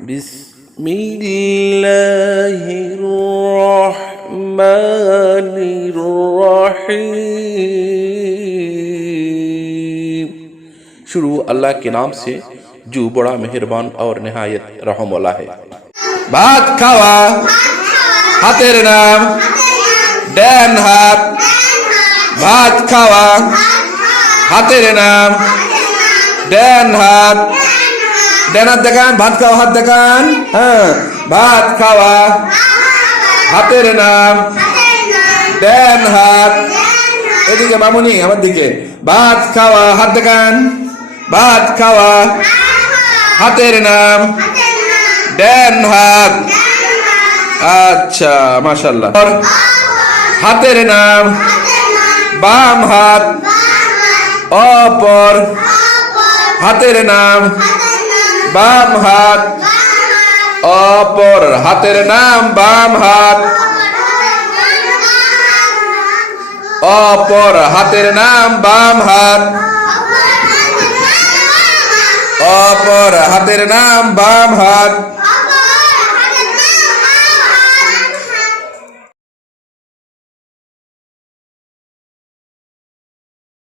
বিসমিল্লাহির রহমানির रहीम। शुरू अल्लाह के नाम से जो बड़ा मेहरबान और निहायत रहम वाला है। भात खावा हाथेर नाम डैन हाथ। भात खावा हाथेर नाम डैन हाथ। डैन हाथ देखान, भात खावा हाथ देखान। हाँ, भात खावा हाथेर नाम डैन हाथ। এদিকে মামুনি আমার দিকে। ভাত খাওয়া হাত দেখান। ভাত খাওয়া হাতের নাম ড্যান হাত। আচ্ছা, মাশাআল্লাহ। হাতের নাম বাম হাত। অপর হাতের নাম বাম হাত। অপর হাতের নাম বাম হাত। অপর হাতের নাম বাম হাত। অপর হাতের নাম বাম হাত।